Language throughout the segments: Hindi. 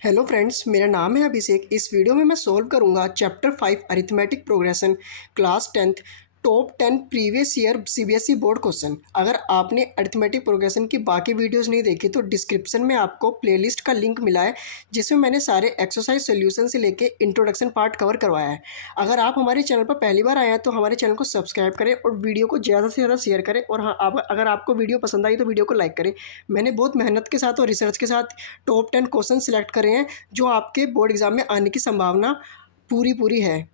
हेलो फ्रेंड्स, मेरा नाम है अभिषेक। इस वीडियो में मैं सॉल्व करूंगा chapter 5 arithmetic progression class 10th top 10 previous year CBSE board question. अगर आपने अरिथमेटिक प्रोग्रेशन की बाकी वीडियोस नहीं देखी तो डिस्क्रिप्शन में आपको प्लेलिस्ट का लिंक मिला है, जिसमें मैंने सारे एक्सरसाइज सोल्यूशन से लेके इंट्रोडक्शन पार्ट कवर करवाया है। अगर आप हमारे चैनल पर पहली बार आए हैं तो हमारे चैनल को सब्सक्राइब करें और वीडियो को ज़्यादा से ज़्यादा शेयर करें। और हाँ, अगर आपको वीडियो पसंद आई तो वीडियो को लाइक करें। मैंने बहुत मेहनत के साथ और रिसर्च के साथ टॉप 10 क्वेश्चन सिलेक्ट करे हैं जो आपके बोर्ड एग्जाम में आने की संभावना पूरी पूरी है।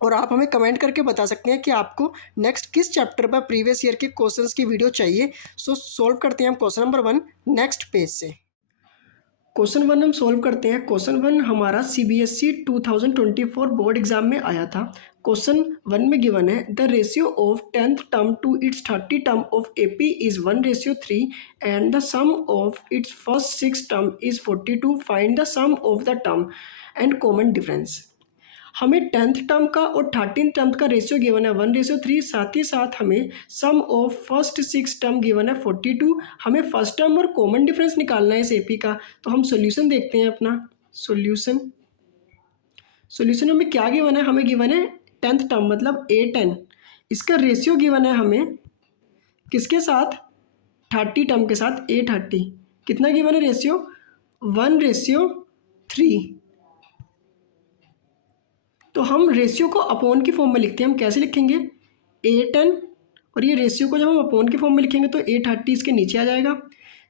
और आप हमें कमेंट करके बता सकते हैं कि आपको नेक्स्ट किस चैप्टर पर प्रीवियस ईयर के क्वेश्चंस की वीडियो चाहिए। सो सॉल्व करते हैं हम क्वेश्चन नंबर 1 नेक्स्ट पेज से। क्वेश्चन 1 हम सॉल्व करते हैं। क्वेश्चन 1 हमारा सीबीएसई 2024 बोर्ड एग्जाम में आया था। क्वेश्चन 1 में गिवन है the ratio of 10th term to its 30 term of AP is 1:3 and the sum of its first 6 term is 42। Find the sum of the term and common difference. हमें 10th टर्म का और 13th टर्म का रेशियो गिवन है 1:3। साथ ही साथ हमें सम ऑफ फर्स्ट 6 टर्म गिवन है 42। हमें फर्स्ट टर्म और कॉमन डिफरेंस निकालना है इस एपी का। तो हम सॉल्यूशन देखते हैं अपना। सॉल्यूशन में क्या गिवन है? हमें गिवन है 10th टर्म मतलब A10। इसका रेशियो गिवन है हमें किसके साथ? 30 टर्म के साथ A30। कितना गिवन है रेशियो? 1:3। तो हम रेशियो को अपॉन की फॉर्म में लिखते हैं। हम कैसे लिखेंगे? A10 और ये रेशियो को जब हम अपॉन की फॉर्म में लिखेंगे तो A30 इसके नीचे आ जाएगा,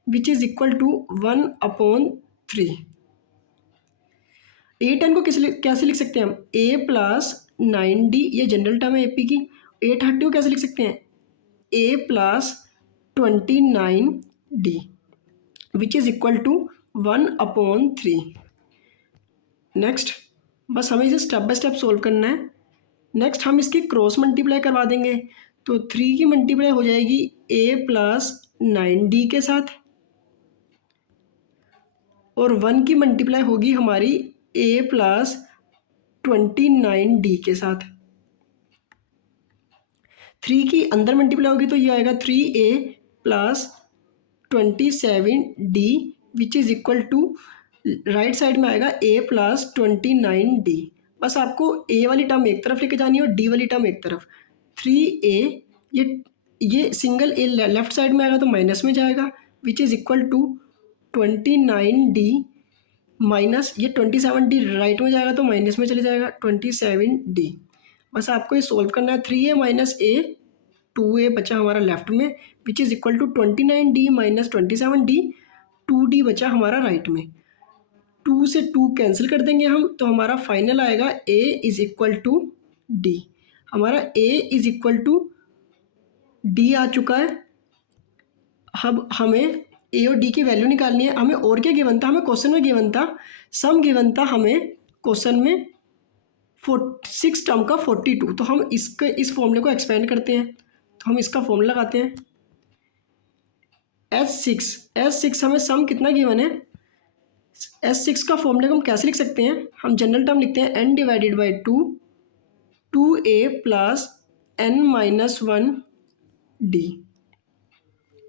which is equal to 1/3। A10 को कैसे लिख सकते हैं हम? A+9D, ये जनरल टर्म है AP की। A30 को कैसे लिख सकते हैं? A+29D, which is equal to 1/3। Next, बस हमें इसे स्टेप बाय स्टेप सोल्व करना है। नेक्स्ट हम इसकी क्रॉस मल्टीप्लाई करवा देंगे। तो 3 की मल्टीप्लाई हो जाएगी A+9D के साथ और 1 की मल्टीप्लाई होगी हमारी A+29D के साथ। 3 की अंदर मल्टीप्लाई होगी तो ये आएगा 3A+27D, which is equal to right side में आएगा A+29D। बस आपको A वाली टर्म एक तरफ लेके जानी है और D वाली टर्म एक तरफ। 3A, ये सिंगल A लेफ्ट साइड में आएगा तो माइनस में जाएगा, which is equal to 29D minus ये 27D राइट में जाएगा तो माइनस में चले जाएगा 27D। बस आपको ये सोल्व करना है। 3A माइनस A, 2A बचा हमारा लेफ्ट में, which is equal to 29D minus 27D, 2D बचा हमारा राइट में। 2 से 2 कैंसिल कर देंगे हम तो हमारा फाइनल आएगा A is equal to D। हमारा A is equal to D आ चुका है। अब हमें A और D की वैल्यू निकालनी है। हमें और क्या गिवन था? हमें क्वेश्चन में गिवन था सम, गिवन था हमें क्वेश्चन में 6 टर्म का 42। तो हम इस फॉर्मूले को एक्सपेंड करते हैं। तो हम इसका फॉर्मूला लगाते हैं S6 हमें सम कितना गिवन है? S6 का फॉर्मूले को हम कैसे लिख सकते हैं? हम जनरल टर्म लिखते हैं n divided by 2A plus n-1D।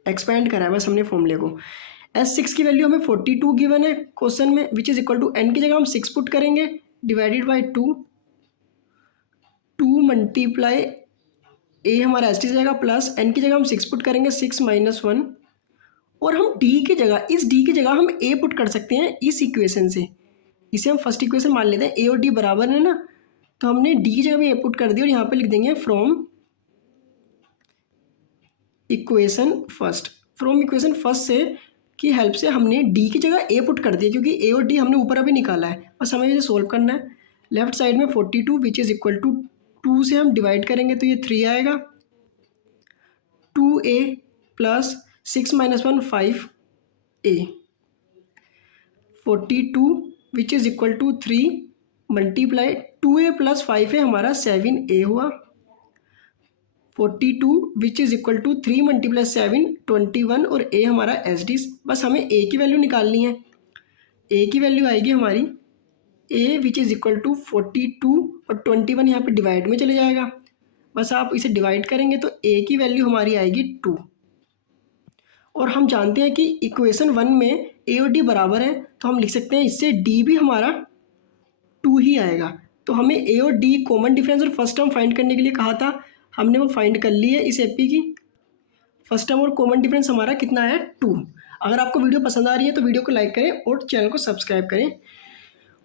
Expand करा है बस हमने फॉर्मूले को। S6 की वैल्यू हमें 42 गिवन है क्वेश्चन में, which is equal to n की जगह हम 6 पुट करेंगे डिवाइडेड बाई 2 मल्टीप्लाई A हमारा एस टी जाएगा प्लस n की जगह हम 6 पुट करेंगे 6 माइनस 1। और हम D की जगह, इस D की जगह हम A पुट कर सकते हैं इस इक्वेशन से। इसे हम फर्स्ट इक्वेशन मान लेते हैं, A और D बराबर है ना, तो हमने D की जगह भी A पुट कर दी और यहाँ पे लिख देंगे फ्रॉम इक्वेशन फर्स्ट से की हेल्प से हमने D की जगह A पुट कर दिया, क्योंकि A और D हमने ऊपर अभी निकाला है। बस हमें इसे सोल्व करना है। लेफ्ट साइड में 42 विच इज़ इक्वल टू 2 से हम डिवाइड करेंगे तो ये 3 आएगा। 2A plus 6 minus 1 5A, 42 which is equal to 3 multiply 2A plus 5 है हमारा 7A हुआ। 42 which is equal to 3 multiply 7 21 और A हमारा SD। बस हमें A की वैल्यू निकालनी है। A की वैल्यू आएगी हमारी A which is equal to 42 और 21 यहाँ पे डिवाइड में चले जाएगा। बस आप इसे डिवाइड करेंगे तो A की वैल्यू हमारी आएगी 2। और हम जानते हैं कि इक्वेशन 1 में ए और डी बराबर है तो हम लिख सकते हैं इससे डी भी हमारा 2 ही आएगा। तो हमें ए और डी कॉमन डिफरेंस और फर्स्ट टर्म फाइंड करने के लिए कहा था, हमने वो फाइंड कर ली है इस एपी की। फर्स्ट टर्म और कॉमन डिफरेंस हमारा कितना है 2। अगर आपको वीडियो पसंद आ रही है तो वीडियो को लाइक करें और चैनल को सब्सक्राइब करें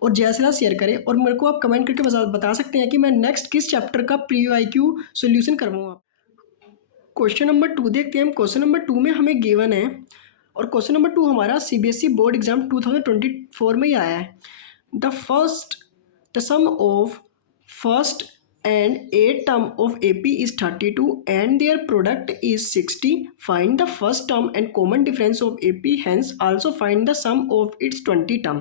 और ज़्यादा से ज़्यादा शेयर करें। और मेरे को आप कमेंट करके बता सकते हैं कि मैं नेक्स्ट किस चैप्टर का प्रीव्यू IQ सोल्यूशन करवाऊँ। क्वेश्चन नंबर 2 देखते हैं हम। क्वेश्चन नंबर 2 में हमें गिवन है और क्वेश्चन नंबर 2 हमारा CBSE बोर्ड एग्जाम 2024 में ही आया है। The sum of first and 8th term of AP is 32 and their product is 60. Find the first term and common difference of AP, hence also find the sum of its 20 term.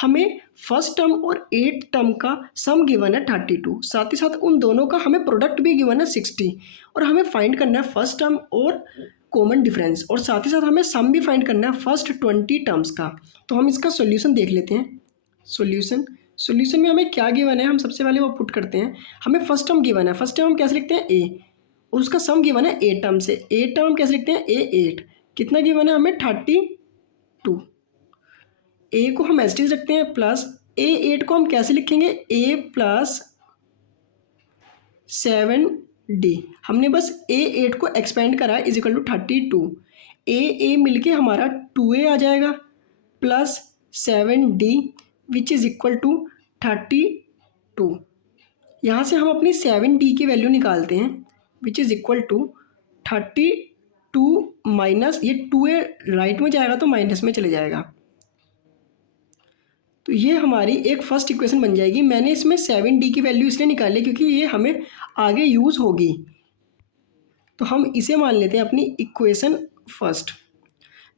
हमें फर्स्ट टर्म और 8th टर्म का सम गिवन है 32, साथ ही साथ उन दोनों का हमें प्रोडक्ट भी गिवन है 60 और हमें फाइंड करना है फर्स्ट टर्म और कॉमन डिफरेंस और साथ ही साथ हमें सम भी फाइंड करना है फर्स्ट 20 टर्म्स का। तो हम इसका सॉल्यूशन देख लेते हैं। सॉल्यूशन में हमें क्या गिवन है, हम सबसे पहले वो पुट करते हैं। हमें फर्स्ट टर्म गिवन है, फर्स्ट टर्म हम कैसे लिखते हैं ए, और उसका सम गिवन है 8 टर्म से। 8 टर्म हम कैसे लिखते हैं A8, कितना गिवन है हमें 32। ए को हम एस टी रखते हैं प्लस A8 को हम कैसे लिखेंगे A प्लस 7D। हमने बस A8 को एक्सपेंड करा इज इक्वल टू 32। A मिलके हमारा 2A आ जाएगा plus 7D which is equal to 32। यहाँ से हम अपनी 7D की वैल्यू निकालते हैं which is equal to 32 minus ये 2A राइट में जाएगा तो माइनस में चले जाएगा। तो ये हमारी एक फर्स्ट इक्वेशन बन जाएगी। मैंने इसमें 7D की वैल्यू इसलिए निकाली क्योंकि ये हमें आगे यूज़ होगी, तो हम इसे मान लेते हैं अपनी इक्वेशन फर्स्ट।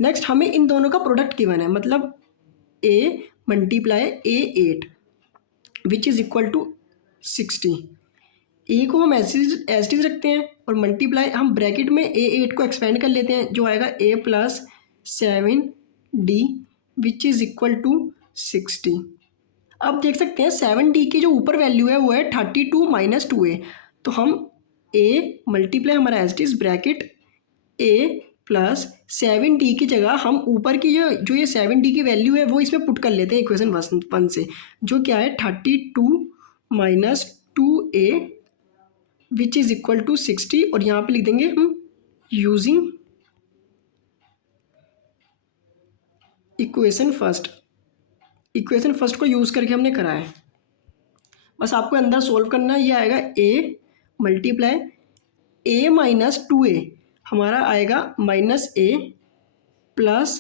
नेक्स्ट हमें इन दोनों का प्रोडक्ट गिवन है, मतलब A multiply A8 which is equal to 60। A को हम एज रखते हैं और मल्टीप्लाई हम ब्रैकेट में A8 को एक्सपेंड कर लेते हैं जो आएगा A plus 7D which is equal to 60। अब देख सकते हैं 7D की जो ऊपर वैल्यू है वो है 32 माइनस 2A, तो हम A मल्टीप्लाई हमारा age bracket A plus 7D की जगह हम ऊपर की जो ये 7D की वैल्यू है वो इसमें पुट कर लेते हैं इक्वेशन 1 से, जो क्या है 32 minus 2A which is equal to 60। और यहाँ पे लिख देंगे हम यूजिंग इक्वेशन फर्स्ट को यूज़ करके हमने करा है। बस आपको अंदर सोल्व करना है। ये आएगा A multiply A minus 2A हमारा आएगा minus A plus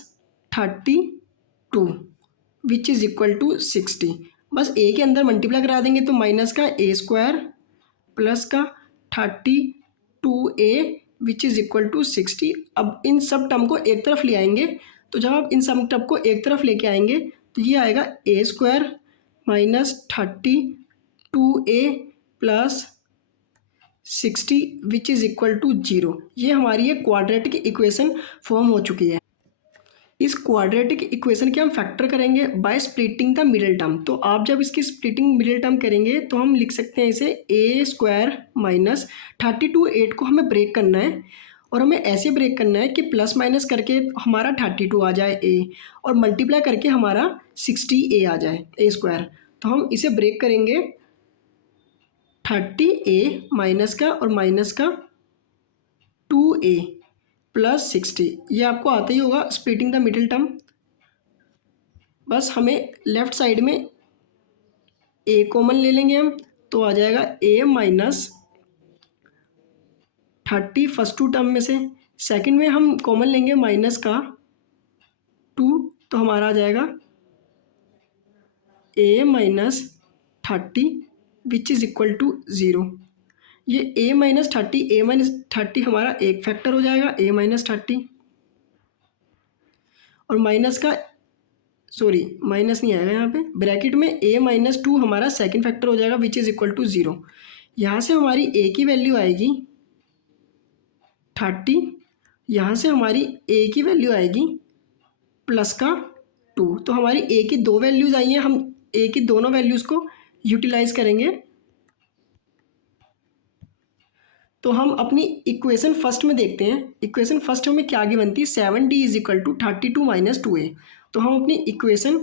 32 which is equal to 60। बस A के अंदर मल्टीप्लाई करा देंगे तो माइनस का A स्क्वायर प्लस का 32A which is equal to 60। अब इन सब टर्म को एक तरफ ले आएंगे, तो जब आप इन सब टर्म को एक तरफ लेके आएंगे तो ये आएगा A square minus 32A plus 60 which is equal to 0। ये हमारी एक क्वाड्रेटिक इक्वेशन फॉर्म हो चुकी है। इस क्वाड्रेटिक इक्वेशन के हम फैक्टर करेंगे by splitting the middle term. तो आप जब इसकी स्प्लिटिंग मिडिल टर्म करेंगे तो हम लिख सकते हैं इसे A स्क्वायर माइनस 32 को हमें ब्रेक करना है और हमें ऐसे ब्रेक करना है कि प्लस माइनस करके हमारा 32 आ जाए A और मल्टीप्लाई करके हमारा 60A आ जाए A स्क्वायर। तो हम इसे ब्रेक करेंगे 30A माइनस का और माइनस का 2A प्लस 60। ये आपको आता ही होगा स्प्लिटिंग द मिडिल टर्म। बस हमें लेफ्ट साइड में A कॉमन ले लेंगे हम, तो आ जाएगा A minus 30 first two term में से। सेकंड में हम कॉमन लेंगे माइनस का 2, तो हमारा आ जाएगा A minus 30 which is equal to 0। ये A माइनस 30 हमारा एक फैक्टर हो जाएगा A माइनस 30 और माइनस का माइनस नहीं आएगा यहाँ पे, ब्रैकेट में A माइनस 2 हमारा सेकंड फैक्टर हो जाएगा विच इज़ इक्वल टू 0। यहाँ से हमारी A की वैल्यू आएगी 30, यहाँ से हमारी A की वैल्यू आएगी प्लस का 2। तो हमारी A की दो वैल्यूज़ आई हैं, हम A की दोनों वैल्यूज़ को यूटिलाइज करेंगे। तो हम अपनी इक्वेशन फर्स्ट में देखते हैं। इक्वेशन फर्स्ट में क्या आगे बनती है 7D is equal to 32 minus 2A। तो हम अपनी इक्वेशन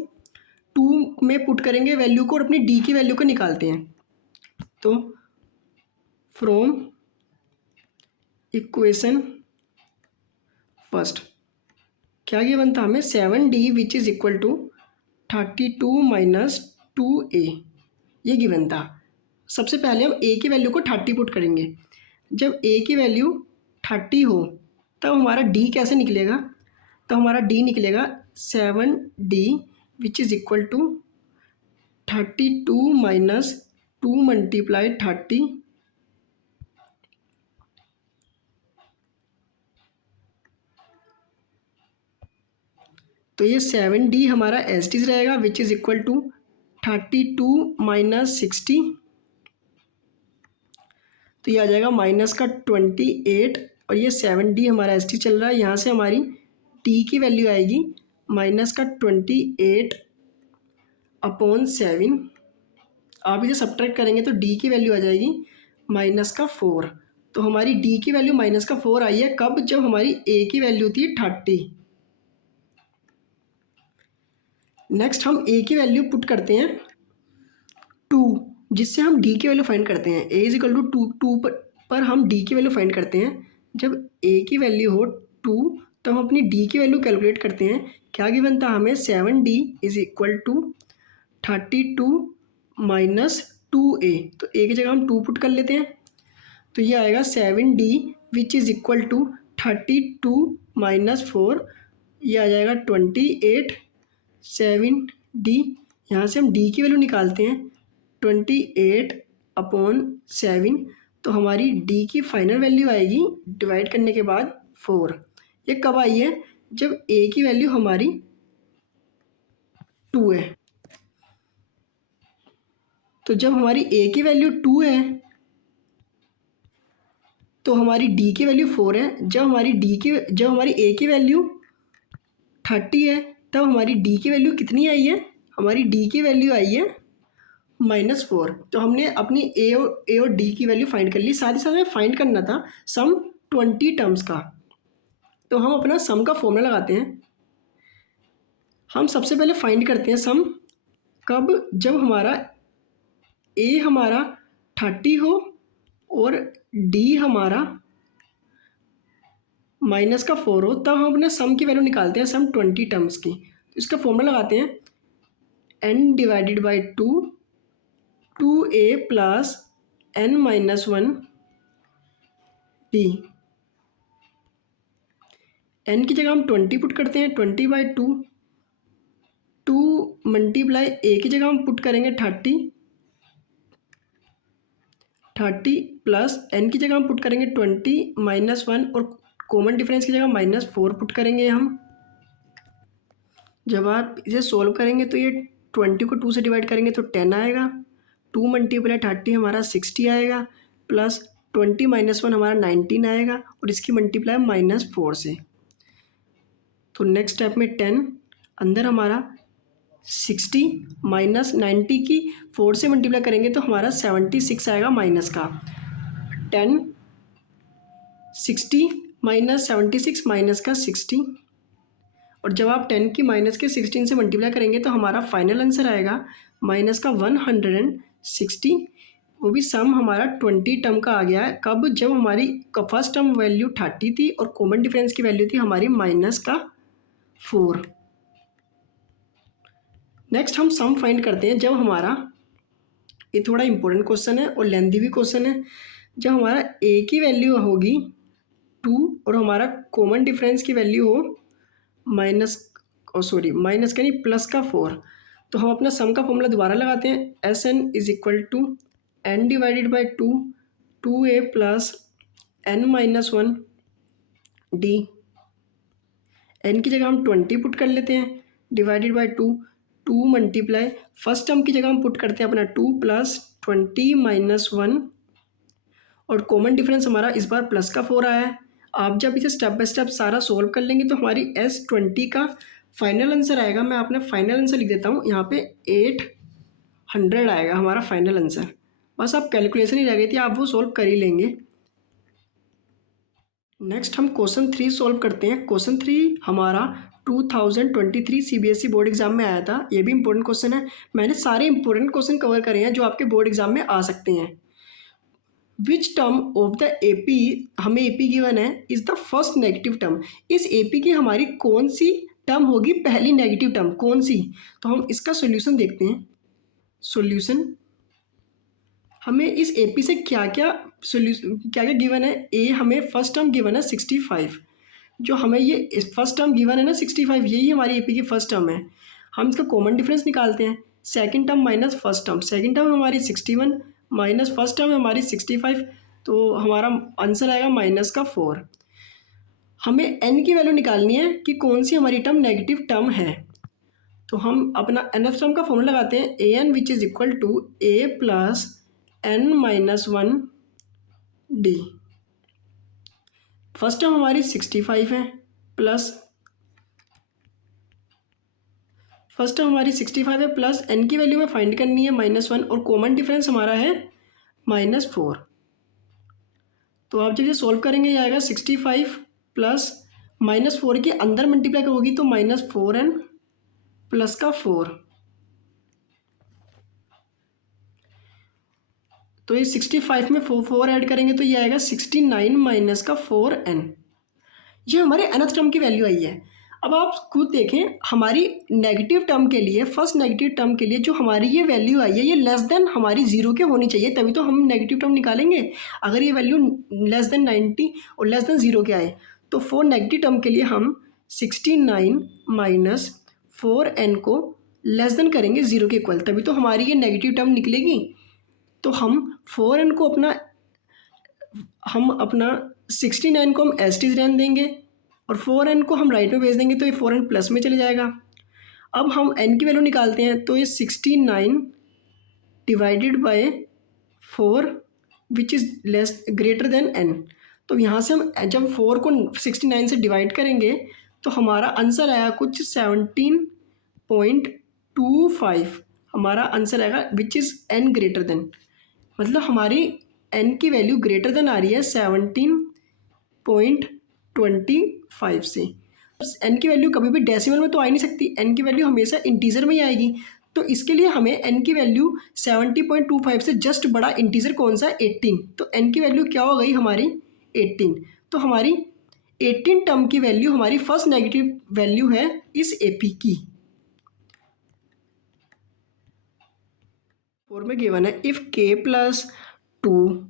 2 में पुट करेंगे वैल्यू को और अपनी डी की वैल्यू को निकालते हैं। तो फ्रॉम इक्वेशन फर्स्ट क्या गिवन था हमें, 7D which is equal to 32 minus 2A, ये गिवन था। सबसे पहले हम A की वैल्यू को 30 पुट करेंगे। जब A की वैल्यू 30 हो तब हमारा D कैसे निकलेगा, तो हमारा D निकलेगा 7D which is equal to 32 minus 2 multiply 30, तो ये 7D हमारा एज इट इज़ रहेगा which is equal to 32 minus 60, तो ये आ जाएगा माइनस का 28, और ये 7D हमारा एज टी चल रहा है। यहाँ से हमारी D की वैल्यू आएगी माइनस का 28 अपॉन 7। आप इसे सब्ट्रैक्ट करेंगे तो D की वैल्यू आ जाएगी माइनस का 4। तो हमारी D की वैल्यू माइनस का 4 आई है कब, जब हमारी A की वैल्यू थी 30। नेक्स्ट हम A की वैल्यू पुट करते हैं 2, जिससे हम D की वैल्यू फाइंड करते हैं। A इज इक्वल टू 2 पर हम D की वैल्यू फाइंड करते हैं। जब A की वैल्यू हो 2 तो हम अपनी D की वैल्यू कैलकुलेट करते हैं। क्या गिवन था हमें, 7D is equal to 32 minus 2A, तो A की जगह हम 2 पुट कर लेते हैं। तो ये आएगा 7D which is equal to 32 minus 4, ये आ जाएगा 28। 7D, यहाँ से हम D की वैल्यू निकालते हैं 28 अपॉन 7, तो हमारी D की फाइनल वैल्यू आएगी डिवाइड करने के बाद 4। ये कब आई है, जब A की वैल्यू हमारी 2 है। तो जब हमारी A की वैल्यू 2 है तो हमारी D की वैल्यू 4 है। जब हमारी A की वैल्यू 30 है तब हमारी D की वैल्यू कितनी आई है, हमारी D की वैल्यू आई है -4। तो हमने अपनी ए और डी की वैल्यू फाइंड कर ली। साथ ही साथ हमें फाइंड करना था सम 20 टर्म्स का। तो हम अपना सम का फॉर्मूला लगाते हैं। हम सबसे पहले फाइंड करते हैं सम कब, जब हमारा ए हमारा 30 हो और डी हमारा -4 हो, तब हम अपने सम की वैल्यू निकालते हैं, सम 20 टर्म्स की। तो इसका फॉर्मूला लगाते हैं n divided by 2a plus n-1 d। n की जगह हम 20 पुट करते हैं, 20/2। 2 मल्टीप्लाई a की जगह हम पुट करेंगे 30 प्लस n की जगह हम पुट करेंगे 20 -1, और कॉमन डिफरेंस की जगह -4 पुट करेंगे हम। जब आप इसे सोल्व करेंगे तो ये 20 को 2 से डिवाइड करेंगे तो 10 आएगा। 2 मल्टीप्लाई 30 हमारा 60 आएगा, प्लस 20 -1 हमारा 19 आएगा, और इसकी मल्टीप्लाई -4 से। तो नेक्स्ट स्टेप में 10 अंदर हमारा 60 -90 की 4 से मल्टीप्लाई करेंगे तो हमारा 76 आएगा माइनस का। 10 60 -76 माइनस का 60, और जब आप 10 की माइनस के 16 से मल्टीप्लाई करेंगे तो हमारा फाइनल आंसर आएगा माइनस का 160। वो भी सम हमारा 20 टर्म का आ गया है कब, जब हमारी फर्स्ट टर्म वैल्यू 30 थी और कॉमन डिफरेंस की वैल्यू थी हमारी -4। नेक्स्ट हम सम फाइंड करते हैं जब हमारा, ये थोड़ा इंपॉर्टेंट क्वेश्चन है और लेंथी भी क्वेश्चन है, जब हमारा a की वैल्यू होगी 2 और हमारा कॉमन डिफरेंस की वैल्यू हो माइनस का नहीं प्लस का 4, तो हम अपना सम का फॉर्मूला दोबारा लगाते हैं। Sn is equal to n divided by 2a plus n-1 d। n की जगह हम 20 पुट कर लेते हैं, divided by 2 multiply first term की जगह हम पुट करते हैं अपना 2 प्लस 20 -1, और कॉमन डिफरेंस हमारा इस बार प्लस का 4 आया है। आप जब इसे स्टेप बाय स्टेप सारा सोल्व कर लेंगे तो हमारी S20 का फाइनल आंसर आएगा। मैं अपना फाइनल आंसर लिख देता हूँ यहाँ पे, 800 आएगा हमारा फाइनल आंसर। बस आप कैलकुलेशन ही रह गई थी, आप वो सोल्व कर ही लेंगे। नेक्स्ट हम क्वेश्चन 3 सोल्व करते हैं। क्वेश्चन 3 हमारा 2023 सीबीएसई बोर्ड एग्जाम में आया था। ये भी इंपॉर्टेंट क्वेश्चन है। मैंने सारे इंपॉर्टेंट क्वेश्चन कवर करे हैं जो आपके बोर्ड एग्जाम में आ सकते हैं। Which term of the AP, हमें एपी गिवन है, is the first negative term. इस एपी की हमारी कौन सी टर्म होगी पहली नेगेटिव टर्म, कौन सी? तो हम इसका सॉल्यूशन देखते हैं। सॉल्यूशन, हमें इस एपी से क्या क्या गिवन है। ए हमें फर्स्ट टर्म गिवन है 65, जो हमें ये फर्स्ट टर्म गिवन है ना 65, यही हमारी एपी की फर्स्ट टर्म है। हम इसका कॉमन डिफरेंस निकालते हैं। Second term minus first term, second term हमारी 61 माइनस फर्स्ट टर्म हमारी 65, तो हमारा आंसर आएगा -4। हमें एन की वैल्यू निकालनी है कि कौन सी हमारी टर्म नेगेटिव टर्म है। तो हम अपना एनएफ टर्म का फॉर्मूला लगाते हैं, A N which is equal to A plus N minus 1 डी। फर्स्ट टर्म हमारी 65 है, प्लस फर्स्ट टर्म हमारी 65 है, प्लस एन की वैल्यू में फाइंड करनी है -1, और कॉमन डिफरेंस हमारा है -4। तो आप जब ये सॉल्व करेंगे ये आएगा 65 प्लस -4 के अंदर मल्टीप्लाई होगी तो -4n प्लस का 4। तो ये 65 में 4 ऐड करेंगे तो ये आएगा 69 माइनस का 4n। ये हमारे nth टर्म की वैल्यू आई है। अब आप खुद देखें, हमारी नेगेटिव टर्म के लिए, फर्स्ट नेगेटिव टर्म के लिए जो हमारी ये वैल्यू आई है, ये लेस देन हमारी 0 के होनी चाहिए, तभी तो हम नेगेटिव टर्म निकालेंगे। अगर ये वैल्यू लेस देन 90 और लेस देन 0 के आए तो फॉर नेगेटिव टर्म के लिए हम 69 माइनस 4n को लेस देन करेंगे 0 के इक्वल, तभी तो हमारी ये नेगेटिव टर्म निकलेगी। तो हम 4n को अपना 69 को हम एज इट इज रहने देंगे और 4n को हम राइट में भेज देंगे, तो ये 4n प्लस में चले जाएगा। अब हम n की वैल्यू निकालते हैं, तो ये 69 divided by 4 which is less greater than n। तो यहाँ से हम जब 4 को 69 से डिवाइड करेंगे तो हमारा आंसर आया कुछ 17.25, हमारा आंसर आएगा which is n greater than, मतलब हमारी n की वैल्यू ग्रेटर देन आ रही है 17.25 से। n की वैल्यू कभी भी डेसिमल में तो आ ही नहीं सकती, n की वैल्यू हमेशा इंटीजर में ही आएगी। तो इसके लिए हमें n की वैल्यू 70.25 से जस्ट बड़ा इंटीजर कौन सा है, 18। तो n की वैल्यू क्या हो गई हमारी 18। तो हमारी 18 टर्म की वैल्यू हमारी फर्स्ट नेगेटिव वैल्यू है इस एपी की। 4 में गिवन है, if k plus 2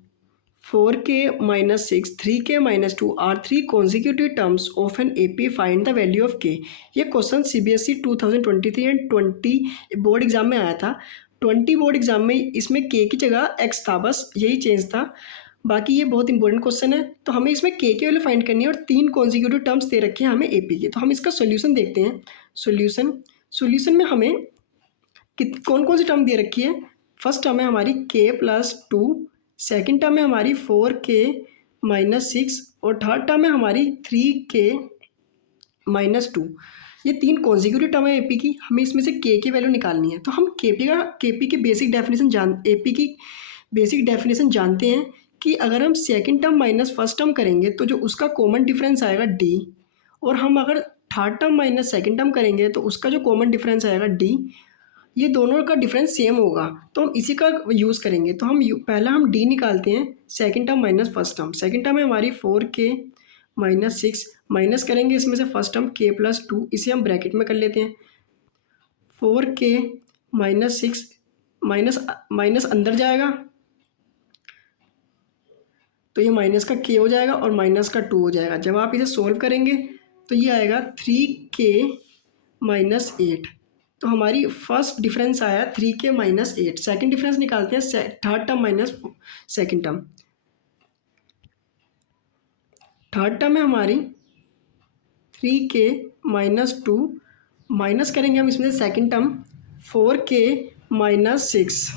4k minus 6 3k minus 2 are 3 consecutive terms of an AP, find the value of k। ये question CBSE 2023 and 20 board exam में आया था। 20 बोर्ड एग्जाम में इसमें k की जगह x था, बस यही चेंज था। बाकी ये बहुत इंपॉर्टेंट क्वेश्चन है। तो हमें इसमें k की वैल्यू फाइंड करनी है और 3 कॉन्जिक्यूटिव टर्म्स दे रखे हैं हमें AP के। तो हम इसका सोल्यूशन देखते हैं। सोल्यूशन में हमें कौन कौन सी टर्म दे रखी है। फर्स्ट टर्म है हमारी k प्लस 2, सेकेंड टर्म है हमारी 4k माइनस 6 और थर्ड टर्म है हमारी 3k माइनस 2। ये 3 कॉन्जिक्यूटिव टर्म है एपी की। हमें इसमें से k की वैल्यू निकालनी है। तो हम केपी की बेसिक डेफिनेशन एपी की बेसिक डेफिनेशन जानते हैं कि अगर हम second term minus first term करेंगे तो जो उसका कॉमन डिफरेंस आएगा d, और हम अगर third term minus second term करेंगे तो उसका जो कॉमन डिफरेंस आएगा d, ये दोनों का डिफरेंस सेम होगा। तो हम इसी का यूज़ करेंगे। तो पहला हम d निकालते हैं, second term minus first term. Second term है हमारी 4k माइनस 6, माइनस करेंगे इसमें से फर्स्ट टर्म k प्लस 2, इसे हम ब्रैकेट में कर लेते हैं। 4k माइनस 6 माइनस अंदर जाएगा तो ये माइनस का k हो जाएगा और माइनस का 2 हो जाएगा। जब आप इसे सोल्व करेंगे तो ये आएगा 3k माइनस 8। तो हमारी फर्स्ट डिफरेंस आया 3k माइनस 8। सेकेंड डिफरेंस निकालते हैं, third term minus second term. Third term है हमारी 3k माइनस 2, माइनस करेंगे हम इसमें से second term 4k minus 6,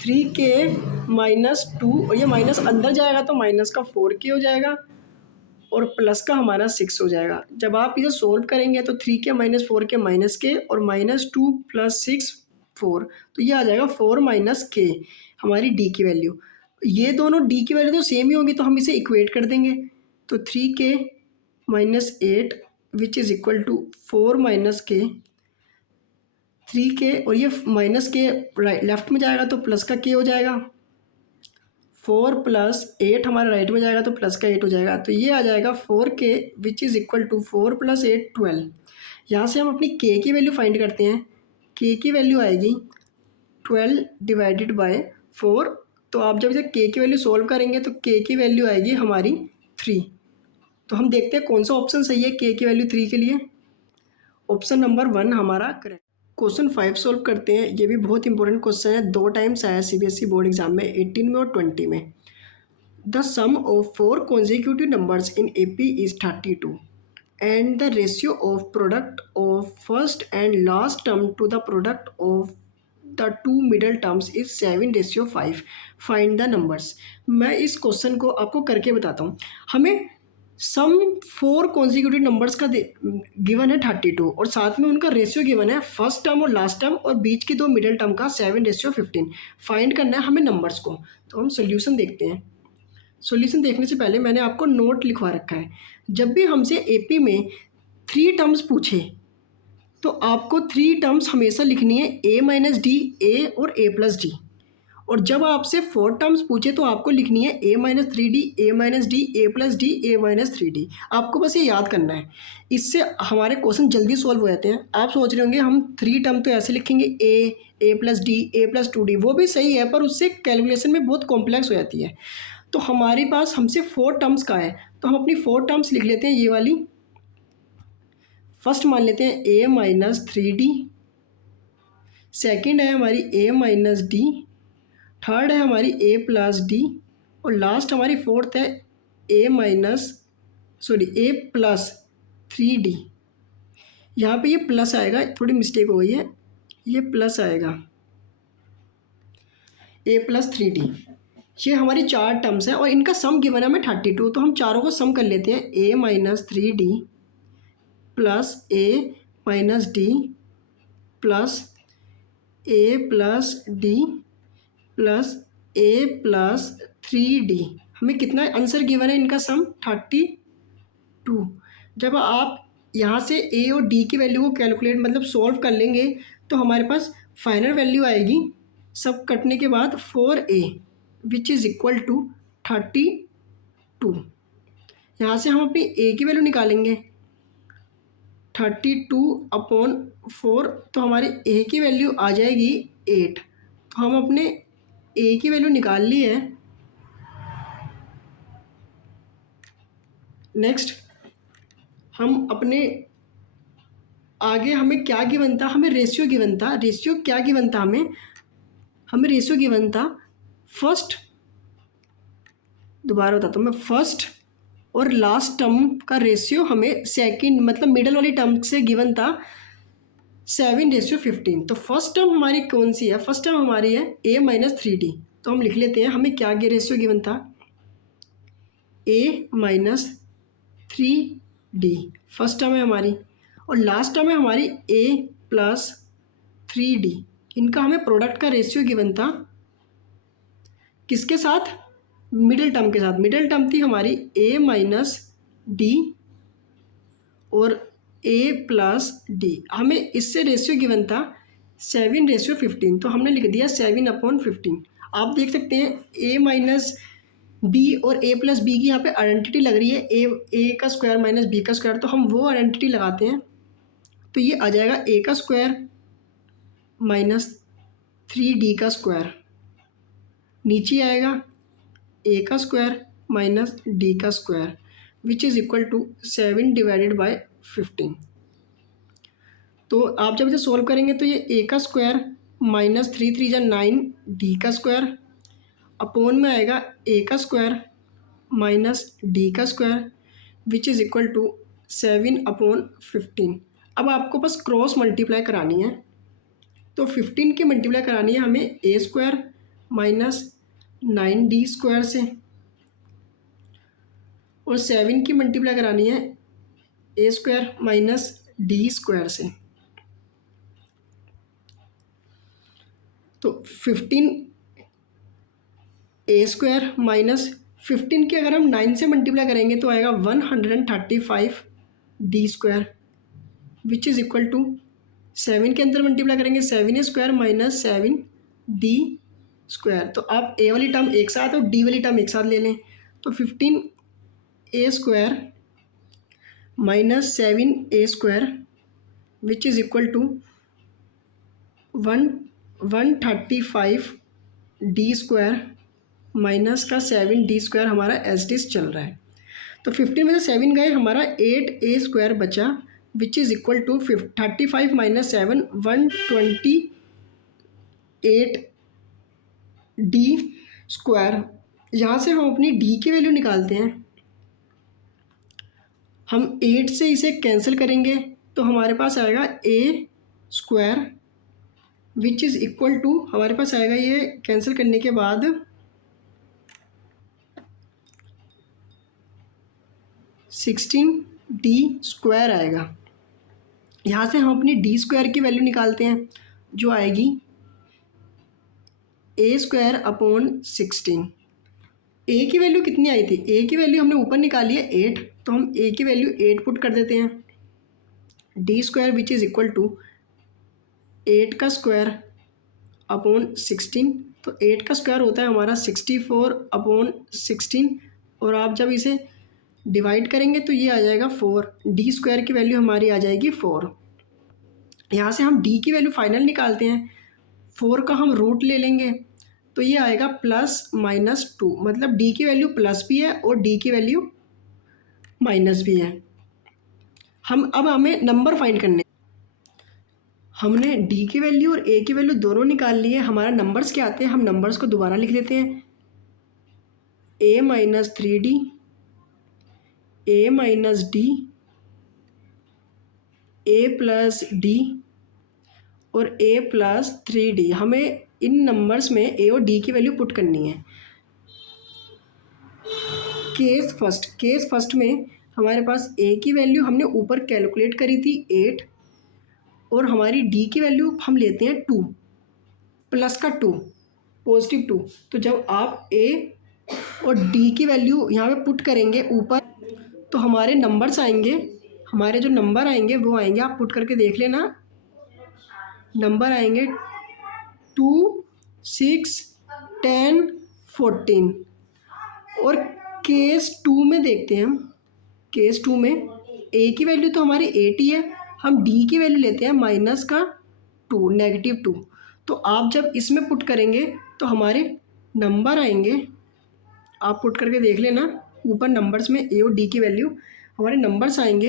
3k minus 2 और ये माइनस अंदर जाएगा तो माइनस का 4k हो जाएगा और प्लस का हमारा 6 हो जाएगा। जब आप इसे सोल्व करेंगे तो 3k minus 4k minus k और माइनस 2 प्लस 6 4, तो ये आ जाएगा 4 माइनस k हमारी d की वैल्यू। ये दोनों d की वैल्यू तो सेम ही होगी तो हम इसे इक्वेट कर देंगे। तो 3k minus 8 which is equal to 4 minus K 3k, और ये माइनस के राइट लेफ्ट में जाएगा तो प्लस का k हो जाएगा, 4 प्लस 8 हमारे राइट में जाएगा तो प्लस का 8 हो जाएगा, तो ये आ जाएगा 4k which is equal to 4 plus 8 12। यहाँ से हम अपनी k की वैल्यू फाइंड करते हैं। k की वैल्यू आएगी 12 डिवाइडेड बाय 4। तो आप जब इसे k की वैल्यू सोल्व करेंगे तो k की वैल्यू आएगी हमारी 3। तो हम देखते हैं कौन सा ऑप्शन सही है k की वैल्यू 3 के लिए। ऑप्शन नंबर 1 हमारा करेक्ट। क्वेश्चन 5 सोल्व करते हैं। ये भी बहुत इंपॉर्टेंट क्वेश्चन है, 2 टाइम्स आया सीबीएसई बोर्ड एग्जाम में, 18 में और 20 में। The sum of 4 consecutive numbers in AP is 32 and the ratio of product of first and last term to the product of the two middle terms is 7:5। Find the numbers. मैं इस क्वेश्चन को आपको करके बताता हूँ। हमें सम 4 कॉन्जिक्यूटिव नंबर्स का गिवन है 32 और साथ में उनका रेशियो गिवन है फर्स्ट टर्म और लास्ट टर्म और बीच की 2 मिडल टर्म का 7:15। फाइंड करना है हमें नंबर्स को। तो हम सोल्यूशन देखते हैं। सॉल्यूशन देखने से पहले मैंने आपको नोट लिखवा रखा है। जब भी हमसे एपी में 3 टर्म्स पूछे तो आपको 3 टर्म्स हमेशा लिखनी है ए माइनस डी, ए और ए प्लस डी। और जब आपसे 4 टर्म्स पूछे तो आपको लिखनी है ए माइनस 3D, ए माइनस डी, ए प्लस डी, ए माइनस 3D। आपको बस ये याद करना है, इससे हमारे क्वेश्चन जल्दी सॉल्व हो जाते हैं। आप सोच रहे होंगे हम 3 टर्म तो ऐसे लिखेंगे ए प्लस डी, ए प्लस 2D, वो भी सही है पर उससे कैलकुलेशन में बहुत कॉम्प्लेक्स हो जाती है। तो हमारे पास हमसे 4 टर्म्स का है तो हम अपनी 4 टर्म्स लिख लेते हैं। ये वाली फर्स्ट मान लेते हैं ए माइनस 3D, सेकेंड है हमारी ए माइनस डी, थर्ड है हमारी ए प्लस डी और लास्ट हमारी फोर्थ है ए प्लस 3D। यहाँ पे ये प्लस आएगा, थोड़ी मिस्टेक हो गई है, ये प्लस आएगा ए प्लस 3D। ये हमारी 4 टर्म्स हैं और इनका सम गिवन है हमें 32। तो हम चारों को सम कर लेते हैं। ए माइनस 3D प्लस ए माइनस डी प्लस ए प्लस डी प्लस ए प्लस 3D। हमें कितना आंसर गिवन है इनका सम 32। जब आप यहाँ से ए और डी की वैल्यू को कैलकुलेट मतलब सॉल्व कर लेंगे तो हमारे पास फाइनल वैल्यू आएगी सब कटने के बाद 4A which is equal to 32। यहाँ से हम अपनी ए की वैल्यू निकालेंगे 32/4, तो हमारी ए की वैल्यू आ जाएगी 8। तो हम अपने ए की वैल्यू निकाल ली है। नेक्स्ट हम अपने आगे हमें क्या गिवन था, हमें रेशियो गिवन था। रेशियो क्या गिवन था हमें रेशियो गिवन था फर्स्ट, दोबारा बताता हूँ मैं, फर्स्ट और लास्ट टर्म का रेशियो हमें सेकंड मतलब मिडल वाली टर्म से गिवन था 7:15। तो फर्स्ट टर्म हमारी कौन सी है, फर्स्ट टर्म हमारी है ए माइनस 3D। तो हम लिख लेते हैं हमें क्या रेशियो गिवन था, ए माइनस 3D फर्स्ट टर्म है हमारी और लास्ट टर्म है हमारी ए प्लस 3D। इनका हमें प्रोडक्ट का रेशियो गिवन था किसके साथ, मिडिल टर्म के साथ। मिडिल टर्म थी हमारी ए माइनस डी और ए प्लस डी। हमें इससे रेशियो गिवन था 7:15। तो हमने लिख दिया 7/15। आप देख सकते हैं ए माइनस बी और ए प्लस बी की यहाँ पे आइडेंटिटी लग रही है, ए का स्क्वायर माइनस बी का स्क्वायर। तो हम वो आइडेंटिटी लगाते हैं तो ये आ जाएगा ए का स्क्वायर माइनस 3D का स्क्वायर, नीचे आएगा ए का स्क्वायर माइनस डी का square which is equal to 7/15। तो आप जब इसे सॉल्व करेंगे तो ये ए का स्क्वायर माइनस 3 × 9 डी का स्क्वायर अपोन में आएगा ए का स्क्वायर माइनस डी का square which is equal to 7/15। अब आपको बस क्रॉस मल्टीप्लाई करानी है। तो 15 की मल्टीप्लाई करानी है हमें ए स्क्वायर माइनस 9D स्क्वायर से और 7 की मल्टीप्लाई करानी है ए स्क्वायर माइनस डी स्क्वायर से। तो 15 ए स्क्वायर माइनस 15 की अगर हम 9 से मल्टीप्लाई करेंगे तो आएगा 135 D square which is equal to 7 के अंदर मल्टीप्लाई करेंगे 7a² माइनस 7d²। तो आप ए वाली टर्म एक साथ और डी वाली टर्म एक साथ ले लें, तो 15a² minus 7a² which is equal to 135d² minus का 7d² हमारा एज डिस चल रहा है। तो 15 में से 7 गए, हमारा 8a² बचा which is equal to 35 minus 7 128d²। यहाँ से हम अपनी d की वैल्यू निकालते हैं। हम 8 से इसे कैंसिल करेंगे तो हमारे पास आएगा a² which is equal to, हमारे पास आएगा ये कैंसिल करने के बाद 16d² आएगा। यहाँ से हम अपनी d² की वैल्यू निकालते हैं जो आएगी a² अपॉन 16। a की वैल्यू कितनी आई थी? a की वैल्यू हमने ऊपर निकाली है 8, तो हम a की वैल्यू 8 पुट कर देते हैं। d² which is equal to 8 का स्क्वायर अपॉन 16, तो 8 का स्क्वायर होता है हमारा 64 अपॉन 16, और आप जब इसे डिवाइड करेंगे तो ये आ जाएगा 4। d² की वैल्यू हमारी आ जाएगी 4। यहाँ से हम d की वैल्यू फाइनल निकालते हैं, 4 का हम रूट ले लेंगे तो ये आएगा +-2, मतलब d की वैल्यू प्लस भी है और d की वैल्यू माइनस भी है। हमें नंबर फाइंड करने, हमने d की वैल्यू और a की वैल्यू दोनों निकाल ली है। हमारा नंबर्स क्या आते हैं, हम नंबर्स को दोबारा लिख देते हैं। a - 3d, a - d, a + d और a + 3d। हमें इन नंबर्स में a और d की वैल्यू पुट करनी है। केस फर्स्ट में हमारे पास a की वैल्यू हमने ऊपर कैलकुलेट करी थी 8, और हमारी d की वैल्यू हम लेते हैं 2 प्लस का 2 पॉजिटिव 2। तो जब आप a और d की वैल्यू यहाँ पे पुट करेंगे ऊपर, तो हमारे नंबर्स आएंगे, हमारे जो नंबर आएंगे वो आएंगे, आप पुट करके देख लेना। नंबर आएंगे 2, 6, 10, 14। और केस 2 में देखते हैं हम। केस 2 में a की वैल्यू तो हमारी 8 ही है, हम d की वैल्यू लेते हैं -2 -2। तो आप जब इसमें पुट करेंगे तो हमारे नंबर आएंगे, आप पुट करके देख लेना ऊपर नंबर्स में a और d की वैल्यू, हमारे नंबर्स आएंगे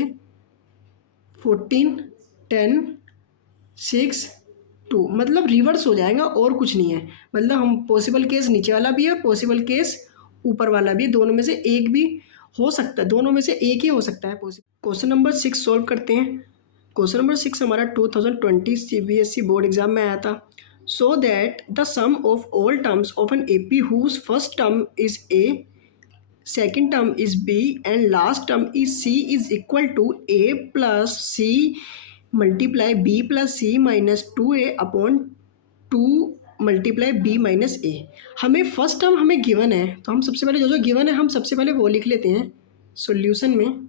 14, 10, 6, 2। मतलब रिवर्स हो जाएगा और कुछ नहीं है। मतलब हम पॉसिबल केस नीचे वाला भी है, पॉसिबल केस ऊपर वाला भी, दोनों में से एक भी हो सकता है, दोनों में से एक ही हो सकता है पॉसिबल। क्वेश्चन नंबर 6 सॉल्व करते हैं। क्वेश्चन नंबर 6 हमारा 2020 CBSE बोर्ड एग्जाम में आया था। So that the sum of all terms of an AP whose first term is a, second term is b and last term is c is equal to a + c multiply b + c - 2a upon 2 multiply b - a। हमें फर्स्ट टर्म हमें गिवन है, तो हम सबसे पहले जो गिवन है हम सबसे पहले वो लिख लेते हैं सॉल्यूशन में।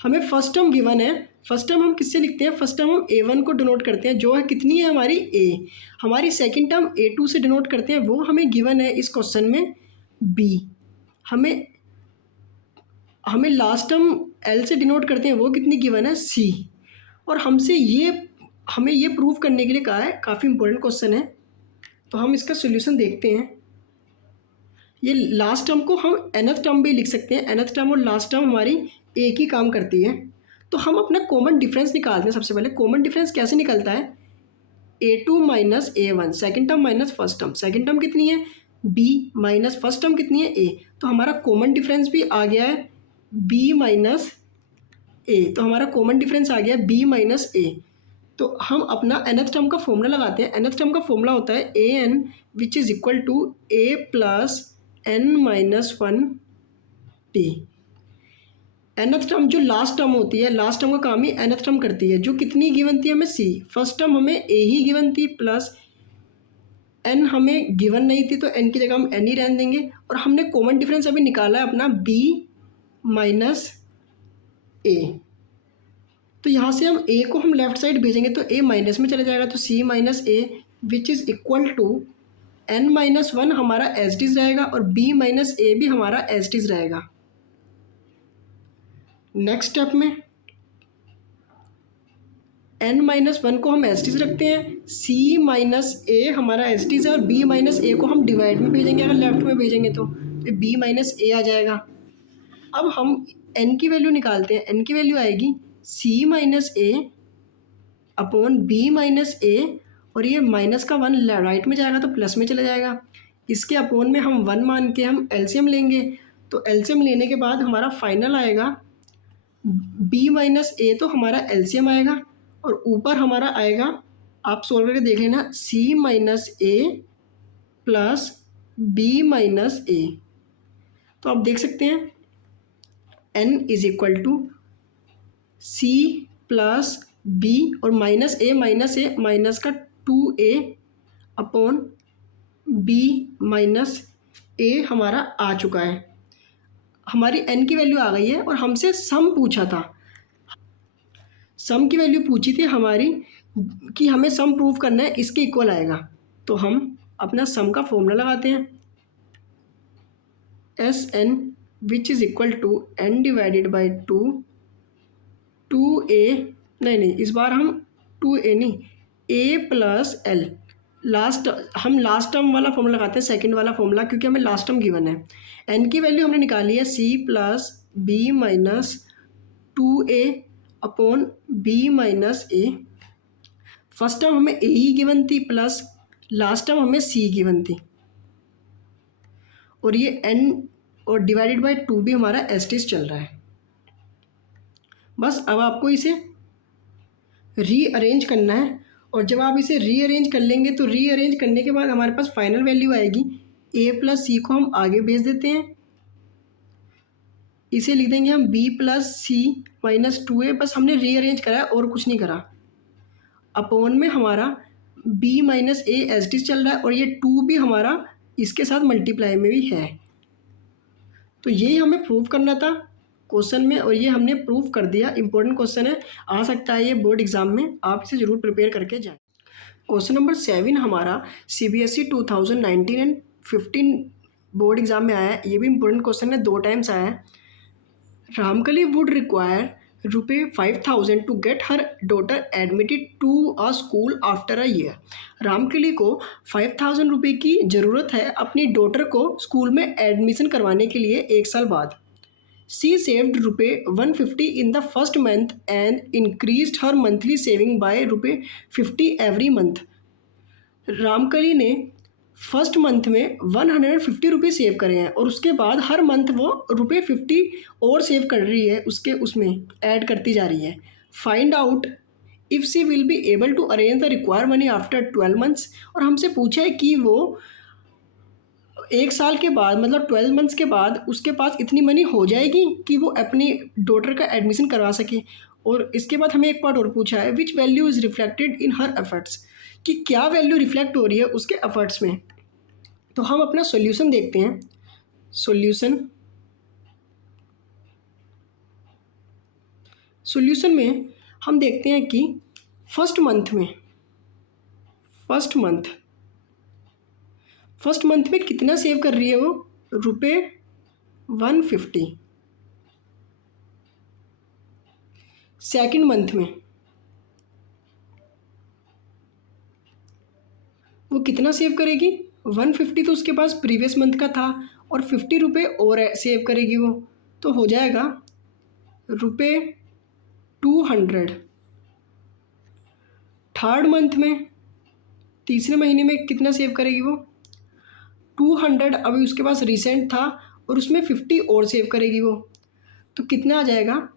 हमें फर्स्ट टर्म गिवन है, फर्स्ट टर्म हम किससे लिखते हैं, फर्स्ट टर्म हम a1 को डिनोट करते हैं, जो है कितनी है हमारी a। हमारी सेकंड टर्म a2 से डिनोट करते हैं, वो हमें गिवन है इस क्वेश्चन में b। हमें लास्ट टर्म l से डिनोट करते हैं, वो कितनी गिवन है c। और हमें ये प्रूव करने के लिए कहा है, काफ़ी इंपॉर्टेंट क्वेश्चन है, तो हम इसका सोल्यूशन देखते हैं। ये लास्ट टर्म को हम nth टर्म भी लिख सकते हैं, nth टर्म और लास्ट टर्म हमारी एक ही काम करती है। तो हम अपना कॉमन डिफरेंस निकालते हैं। सबसे पहले कॉमन डिफरेंस कैसे निकलता है, a2 - a1, second term minus first term, second term कितनी है b माइनस फर्स्ट टर्म कितनी है a, तो हमारा कॉमन डिफरेंस भी आ गया है b - a। तो हमारा कॉमन डिफरेंस आ गया है b - a। तो हम अपना nth टर्म का फॉर्मूला लगाते हैं। nth टर्म का फॉर्मूला होता है an which is equal to a + n - 1 t। nth term जो लास्ट टर्म होती है, लास्ट टर्म का काम ही nth टर्म करती है, जो कितनी गिवन थी हमें c। फर्स्ट टर्म हमें a ही गिवन थी, प्लस n हमें गिवन नहीं थी, तो n की जगह हम n ही रहने देंगे। और हमने कॉमन डिफरेंस अभी निकाला है अपना b माइनस ए। तो यहाँ से हम ए को हम लेफ्ट साइड भेजेंगे तो ए माइनस में चला जाएगा, तो C minus A which is equal to N minus one हमारा एज इट इज़ रहेगा और बी माइनस ए भी हमारा एज इट इज़ रहेगा। नेक्स्ट स्टेप में एन माइनस वन को हम एज इट इज़ रखते हैं, सी माइनस ए हमारा एज इट इज़ है और बी माइनस ए को हम डिवाइड में भेजेंगे, अगर लेफ्ट में भेजेंगे तो बी माइनस ए आ जाएगा। अब हम एन की वैल्यू निकालते हैं, एन की वैल्यू आएगी सी माइनस ए अपॉन बी माइनस ए, और ये माइनस का वन राइट में जाएगा तो प्लस में चला जाएगा। इसके अपॉन में हम वन मान के हम एलसीएम लेंगे, तो एलसीएम लेने के बाद हमारा फाइनल आएगा बी माइनस ए, तो हमारा एलसीएम आएगा और ऊपर हमारा आएगा, आप सोल्व करके देख लेना, C minus A plus B minus A. तो आप देख सकते हैं N is equal to C plus B और माइनस ए माइनस का 2a अपॉन बी माइनस ए हमारा आ चुका है। हमारी n की वैल्यू आ गई है और हमसे सम पूछा था, सम की वैल्यू पूछी थी हमारी कि हमें सम प्रूव करना है, इसके इक्वल आएगा। तो हम अपना सम का फॉर्मूला लगाते हैं, S N which is equal to N divided by two A, नहीं इस बार हम 2a नहीं, a प्लस एल, हम लास्ट टर्म वाला फॉर्मूला लगाते हैं, सेकंड वाला फॉर्मूला, क्योंकि हमें लास्ट टर्म गिवन है। n की वैल्यू हमने निकाली है c plus B minus 2a upon B minus A. First term हमें a ही गिवन थी प्लस लास्ट टर्म हमें c गिवन थी, और ये n और डिवाइडेड बाई 2 भी हमारा एस्टिस चल रहा है। बस अब आपको इसे रीअरेंज करना है, और जब आप इसे रीअरेंज कर लेंगे तो रीअरेंज करने के बाद हमारे पास फाइनल वैल्यू आएगी, a प्लस सी को हम आगे भेज देते हैं, इसे लिख देंगे हम b प्लस सी माइनस 2a, बस हमने रीअरेंज करा है और कुछ नहीं करा। अपॉन में हमारा b minus A as it is चल रहा है और ये 2 भी हमारा इसके साथ मल्टीप्लाई में भी है। तो यही हमें प्रूव करना था क्वेश्चन में, और ये हमने प्रूव कर दिया। इंपॉर्टेंट क्वेश्चन है, आ सकता है ये बोर्ड एग्जाम में, आप इसे ज़रूर प्रिपेयर करके जाएं। क्वेश्चन नंबर 7 हमारा CBSE 2019 एंड 15 बोर्ड एग्जाम में आया है। ये भी इंपॉर्टेंट क्वेश्चन है, 2 टाइम्स आया है। Ramkali would require ₹5,000 to get her daughter admitted to a school after a year. Ramkali को 5,000 रुपये की ज़रूरत है अपनी डॉटर को स्कूल में एडमिशन करवाने के लिए 1 साल बाद। She saved ₹150 in the first month and increased her monthly saving by ₹50 every month. Ramkali ने फर्स्ट मंथ में 150 रुपये सेव करे हैं और उसके बाद हर मंथ वो ₹50 और सेव कर रही है, उसमें ऐड करती जा रही है। Find out if she will be able to arrange the require money after 12 months. और हमसे पूछा है कि वो 1 साल के बाद, मतलब 12 मंथ्स के बाद उसके पास इतनी मनी हो जाएगी कि वो अपनी डॉटर का एडमिशन करवा सके। और इसके बाद हमें एक पार्ट और पूछा है, which value is reflected in her efforts, कि क्या वैल्यू रिफ्लेक्ट हो रही है उसके एफर्ट्स में। तो हम अपना सॉल्यूशन देखते हैं। सॉल्यूशन में हम देखते हैं कि फर्स्ट मंथ में कितना सेव कर रही है वो, ₹150। सेकंड मंथ में वो कितना सेव करेगी, 150 तो उसके पास प्रीवियस मंथ का था और 50 रुपये और सेव करेगी वो, तो हो जाएगा ₹200। थर्ड मंथ में, तीसरे महीने में कितना सेव करेगी वो, 200 अभी उसके पास रिसेंट था और उसमें 50 और सेव करेगी वो, तो कितना आ जाएगा,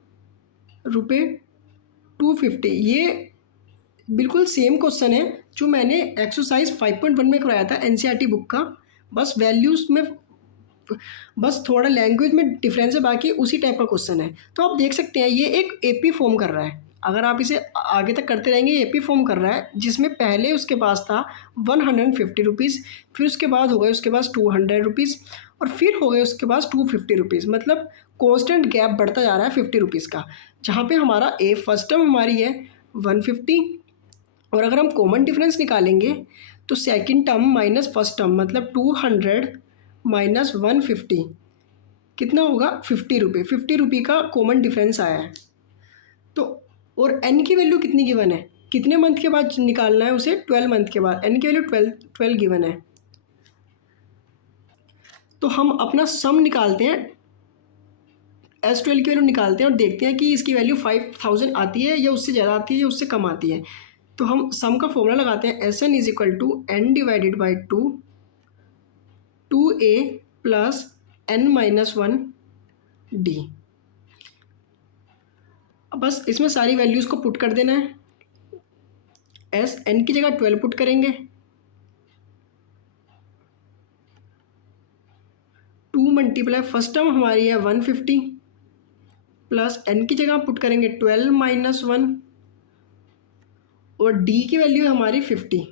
₹250। ये बिल्कुल सेम क्वेश्चन है जो मैंने एक्सरसाइज 5.1 में करवाया था NCERT बुक का, बस वैल्यूज़ में बस थोड़ा लैंग्वेज में डिफरेंस है, बाकी उसी टाइप का क्वेश्चन है। तो आप देख सकते हैं ये एक AP फॉर्म कर रहा है। अगर आप इसे आगे तक करते रहेंगे ये भी फॉर्म कर रहा है, जिसमें पहले उसके पास था 150 रुपीज़, फिर उसके बाद हो गए उसके पास 200 रुपीज़, और फिर हो गए उसके पास 250 रुपीज़। मतलब कॉन्स्टेंट गैप बढ़ता जा रहा है 50 रुपीज़ का, जहाँ पे हमारा ए फर्स्ट टर्म हमारी है 150, और अगर हम कॉमन डिफरेंस निकालेंगे तो second term minus first term, मतलब 200 माइनस 150 कितना होगा 50 रुपये। 50 रुपये का कॉमन डिफरेंस आया है। तो और एन की वैल्यू कितनी गिवन है, कितने मंथ के बाद निकालना है उसे, 12 मंथ के बाद। एन की वैल्यू 12 गिवन है। तो हम अपना सम निकालते हैं, S12 की वैल्यू निकालते हैं और देखते हैं कि इसकी वैल्यू 5000 आती है या उससे ज़्यादा आती है या उससे कम आती है। तो हम सम का फॉर्मूला लगाते हैं, SN is equal to N divided by 2A plus N minus 1 D। अब बस इसमें सारी वैल्यूज़ को पुट कर देना है। एस एन की जगह 12 पुट करेंगे, 2 मल्टीप्लाई फर्स्ट टर्म हमारी है 150 प्लस एन की जगह पुट करेंगे 12 माइनस 1, और डी की वैल्यू है हमारी 50।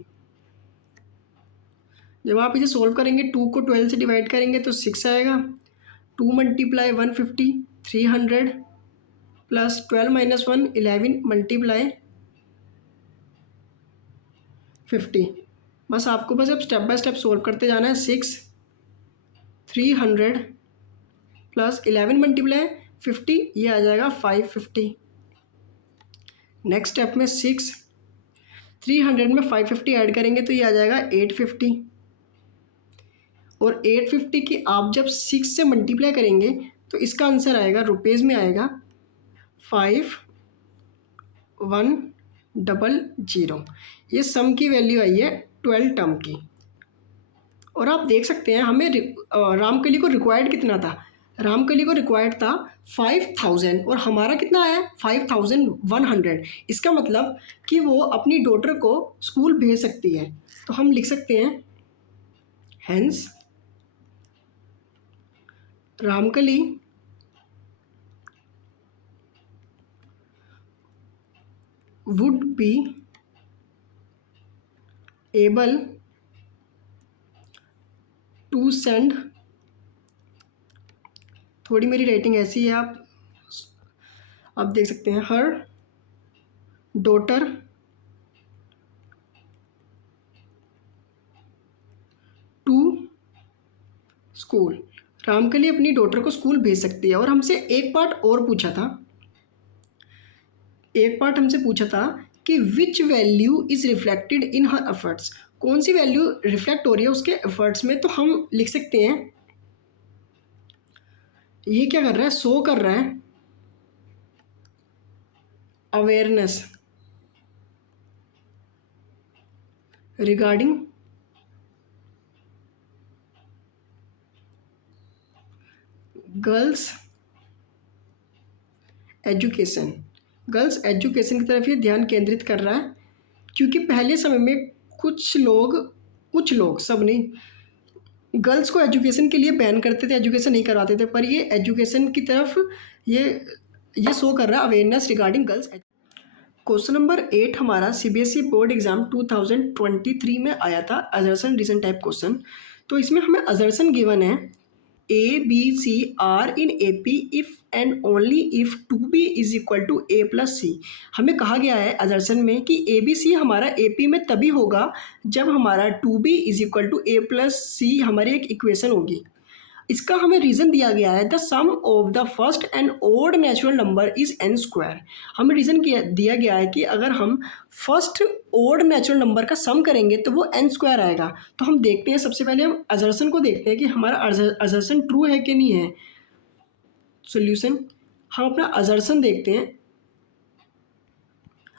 जब आप इसे सोल्व करेंगे 2 को 12 से डिवाइड करेंगे तो 6 आएगा। 2 मल्टीप्लाई 150 300 प्लस 12 माइनस 1 11 मल्टीप्लाई 50। बस आपको बस अब स्टेप बाय स्टेप सोल्व करते जाना है। 6 300 प्लस 11 मल्टीप्लाई 50, ये आ जाएगा 550। नेक्स्ट स्टेप में 6 300 में 550 ऐड करेंगे तो ये आ जाएगा 850, और 850 की आप जब 6 से मल्टीप्लाई करेंगे तो इसका आंसर आएगा, रुपीज़ में आएगा 5100। ये सम की वैल्यू आई है 12 टर्म की। और आप देख सकते हैं हमें रामकली को रिक्वायर्ड कितना था, रामकली को रिक्वायर्ड था 5000 और हमारा कितना आया 5100। इसका मतलब कि वो अपनी डॉटर को स्कूल भेज सकती है। तो हम लिख सकते हैं hence Ramkali would be able to send, थोड़ी मेरी राइटिंग ऐसी है, आप देख सकते हैं, हर डॉटर टू स्कूल। रामकली अपनी डॉटर को स्कूल भेज सकती है। और हमसे एक पार्ट और पूछा था, कि which value is reflected in her efforts, कौन सी वैल्यू रिफ्लेक्ट हो रही है उसके एफर्ट्स में। तो हम लिख सकते हैं, ये क्या कर रहा है, शो कर रहा है अवेयरनेस रिगार्डिंग गर्ल्स एजुकेशन की तरफ ये ध्यान केंद्रित कर रहा है। क्योंकि पहले समय में कुछ लोग, सब नहीं, गर्ल्स को एजुकेशन के लिए बैन करते थे, एजुकेशन नहीं करवाते थे, पर ये एजुकेशन की तरफ ये शो कर रहा है awareness regarding girls. Question number 8 हमारा सीबीएसई बोर्ड एग्जाम 2023 में आया था, असर्शन रीजन टाइप क्वेश्चन। तो इसमें हमें असर्शन गिवन है A B C are in A P if and only if 2B is equal to A plus C. हमें कहा गया है असर्शन में कि ए बी सी हमारा ए पी में तभी होगा जब हमारा 2B is equal to A plus C हमारी एक इक्वेशन होगी। इसका हमें रीज़न दिया गया है, the sum of the first and odd natural number is n square. हमें रीज़न दिया गया है कि अगर हम फर्स्ट ओड नेचुरल नंबर का सम करेंगे तो वो n स्क्वायर आएगा। तो हम देखते हैं, सबसे पहले हम असर्शन को देखते हैं कि हमारा असर्शन ट्रू है कि नहीं है। सॉल्यूशन, हम अपना असर्शन देखते हैं।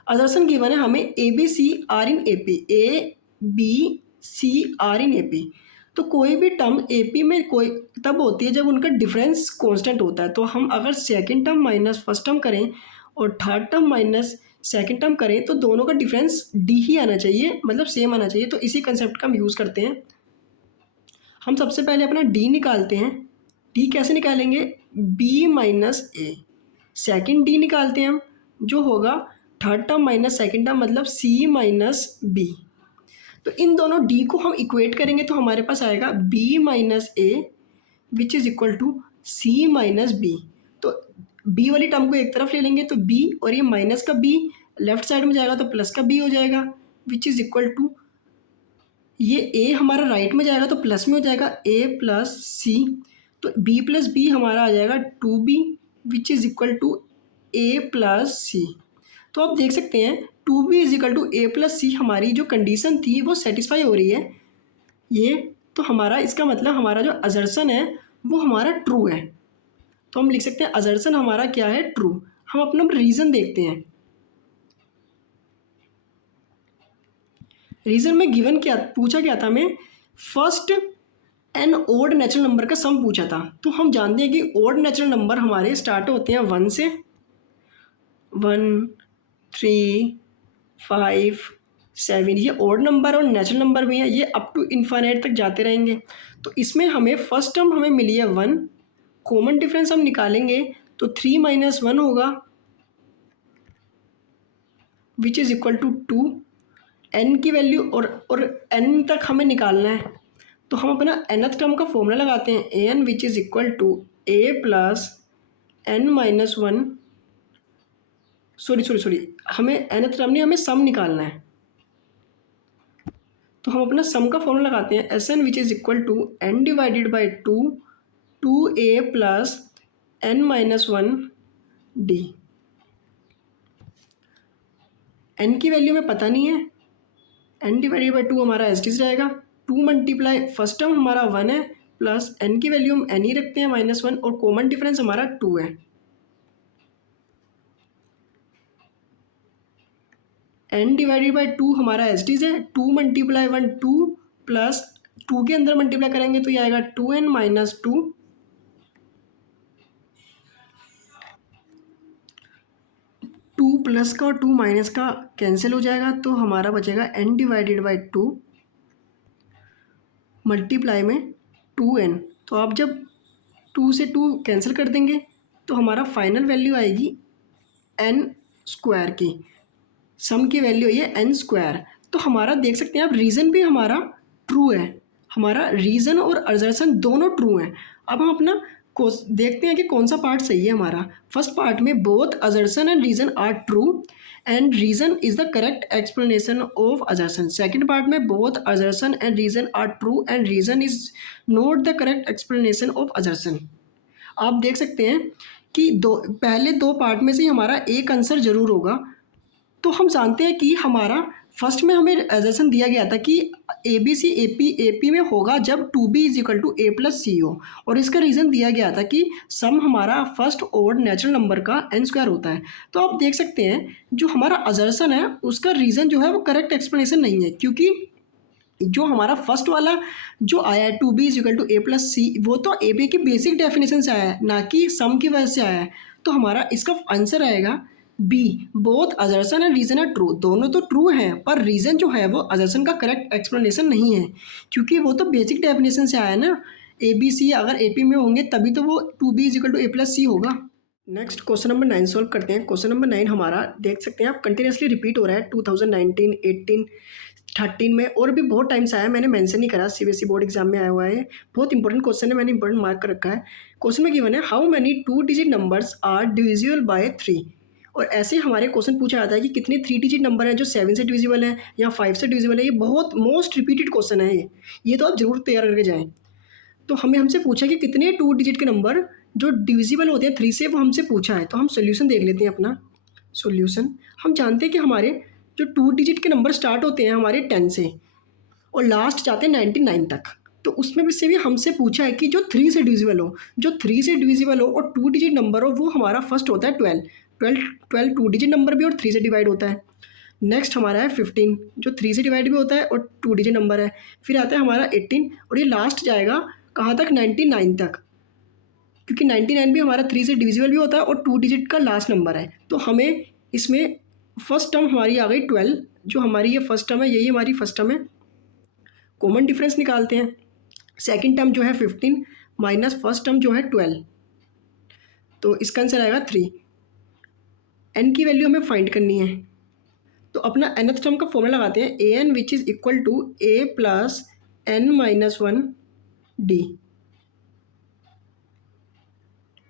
असर्शन गिवन है हमें A B C are in A P, A B C are in A P. तो कोई भी टर्म ए पी में कोई तब होती है जब उनका डिफरेंस कांस्टेंट होता है। तो हम अगर second term minus first term करें और third term minus second term करें तो दोनों का डिफरेंस डी ही आना चाहिए, मतलब सेम आना चाहिए। तो इसी कंसेप्ट का हम यूज़ करते हैं। हम सबसे पहले अपना डी निकालते हैं। डी कैसे निकालेंगे, बी माइनस ए। सेकेंड डी निकालते हैं हम, जो होगा third term minus second term मतलब सी माइनस बी। तो इन दोनों डी को हम इक्वेट करेंगे तो हमारे पास आएगा B minus A which is equal to C minus B. तो बी वाली टर्म को एक तरफ ले लेंगे तो बी, और ये माइनस का बी लेफ्ट साइड में जाएगा तो प्लस का बी हो जाएगा विच इज़ इक्वल टू, ये ए हमारा राइट में जाएगा तो प्लस में हो जाएगा ए प्लस सी। तो बी प्लस बी हमारा आ जाएगा two B which is equal to A plus C. तो आप देख सकते हैं two B is equal to A plus C, हमारी जो कंडीशन थी वो सेटिस्फाई हो रही है ये। तो हमारा इसका मतलब हमारा जो अजर्सन है वो हमारा ट्रू है। तो हम लिख सकते हैं अजर्सन हमारा क्या है, ट्रू। हम अपना रीज़न देखते हैं। रीज़न में गिवन क्या पूछा क्या था, हमें first n odd natural number का सम पूछा था। तो हम जानते हैं कि ओड नेचुरल नंबर हमारे स्टार्ट होते हैं 1 से, 1, 3, 5, 7, ये ओड नंबर और नेचुरल नंबर भी है, ये अप टू इन्फाइनाइट तक जाते रहेंगे। तो इसमें हमें फर्स्ट टर्म हमें मिली है 1, कॉमन डिफरेंस हम निकालेंगे तो 3 माइनस 1 होगा which is equal to 2। N की वैल्यू और एन तक हमें निकालना है तो हम अपना nth टर्म का फॉर्मूला लगाते हैं, A N which is equal to A plus N minus 1, sorry हमें nth टर्म नहीं, हमें सम निकालना है। तो हम अपना सम का फॉर्मूला लगाते हैं, S N which is equal to N divided by 2 A plus N minus 1 D. N की वैल्यू हमें पता नहीं है, एन डिवाइडेड बाई 2 हमारा एस टी रहेगा, 2 मल्टीप्लाई फर्स्ट टर्म हमारा 1 है प्लस एन की वैल्यू हम एन ही रखते हैं -1 और कॉमन डिफरेंस हमारा 2 है। एन डिवाइडेड बाई 2 हमारा एस टी है, 2 मल्टीप्लाई 1 2 प्लस 2 के अंदर मल्टीप्लाई करेंगे तो ये आएगा 2n माइनस 2, 2 प्लस का और 2 माइनस का कैंसिल हो जाएगा तो हमारा बचेगा n डिवाइडेड बाई 2 मल्टीप्लाई में 2n। तो आप जब 2 से 2 कैंसिल कर देंगे तो हमारा फाइनल वैल्यू आएगी n स्क्वायर की, सम की वैल्यू है n स्क्वायर। तो हमारा देख सकते हैं आप रीज़न भी हमारा ट्रू है, हमारा रीज़न और असर्शन दोनों ट्रू हैं। अब हम अपना देखते हैं कि कौन सा पार्ट सही है हमारा। फर्स्ट पार्ट में both assertion and reason are true and reason is the correct explanation of assertion. Second part में both assertion and reason are true and reason is not the correct explanation of assertion. आप देख सकते हैं कि पहले दो पार्ट में से हमारा एक आंसर ज़रूर होगा। तो हम जानते हैं कि हमारा फर्स्ट में हमें एजर्सन दिया गया था कि ए बी सी ए पी में होगा जब 2b is equal to A plus C हो, और इसका रीज़न दिया गया था कि सम हमारा फर्स्ट ओड नेचुरल नंबर का n स्क्वायर होता है। तो आप देख सकते हैं जो हमारा एजर्सन है उसका रीज़न जो है वो करेक्ट एक्सप्लेनेशन नहीं है, क्योंकि जो हमारा फर्स्ट वाला जो आया है 2b is equal to A plus C वो तो ए बी की बेसिक डेफिनेशन से आया है, ना कि सम की वजह से आया है। तो हमारा इसका आंसर आएगा B, both assertion and reason are true. दोनों तो ट्रू हैं पर रीज़न जो है वो असर्शन का करेक्ट एक्सप्लेनेशन नहीं है, क्योंकि वो तो बेसिक डेफिनेशन से आया है ना। ए बी सी अगर ए पी में होंगे तभी तो वो 2b is equal to A plus C होगा। नेक्स्ट क्वेश्चन नंबर 9 सॉल्व करते हैं। क्वेश्चन नंबर 9 हमारा देख सकते हैं आप कंटिन्यूसली रिपीट हो रहा है 2019, 18, 13 में और भी बहुत टाइम से आया, मैंने मेंशन नहीं करा, सीबीएसई बोर्ड एग्जाम में आया हुआ है। बहुत इंपॉर्टेंट क्वेश्चन है, मैंने इंपॉर्टेंट मार्क कर रखा है। क्वेश्चन में गिवन है how many 2 digit numbers are divisible by 3। और ऐसे हमारे क्वेश्चन पूछा जाता है कि कितने 3 डिजिट नंबर हैं जो 7 से डिविजिबल है या 5 से डिविजिबल है। ये बहुत मोस्ट रिपीटेड क्वेश्चन है ये तो आप जरूर तैयार करके जाएँ। तो हमसे पूछा कि कितने 2 डिजिट के नंबर जो डिविजिबल होते हैं 3 से, वो हमसे पूछा है। तो हम सोल्यूशन देख लेते हैं अपना सोल्यूशन। हम जानते हैं कि हमारे जो 2 डिजिट के नंबर स्टार्ट होते हैं हमारे 10 से और लास्ट जाते हैं 99 तक। तो उसमें से भी हमसे पूछा है कि जो 3 से डिविजिबल हो, जो 3 से डिविजिबल हो और 2 डिजिट नंबर हो, वो हमारा फर्स्ट होता है 12 2 डिजिट नंबर भी और 3 से डिवाइड होता है। नेक्स्ट हमारा है 15 जो 3 से डिवाइड भी होता है और 2 डिजिट नंबर है। फिर आता है हमारा 18 और ये लास्ट जाएगा कहाँ तक, 99 तक, क्योंकि 99 भी हमारा 3 से डिविजिबल भी होता है और 2 डिजिट का लास्ट नंबर है। तो हमें इसमें फर्स्ट टर्म हमारी आ गई 12, जो हमारी ये फर्स्ट टर्म है यही हमारी फर्स्ट टर्म है। कॉमन डिफरेंस निकालते हैं। सेकंड टर्म जो है 15 माइनस फर्स्ट टर्म जो है 12, तो इसका आंसर आएगा 3। एन की वैल्यू हमें फाइंड करनी है। तो अपना nth टर्म का फॉर्मूला लगाते हैं, A N which is equal to A plus N minus one D.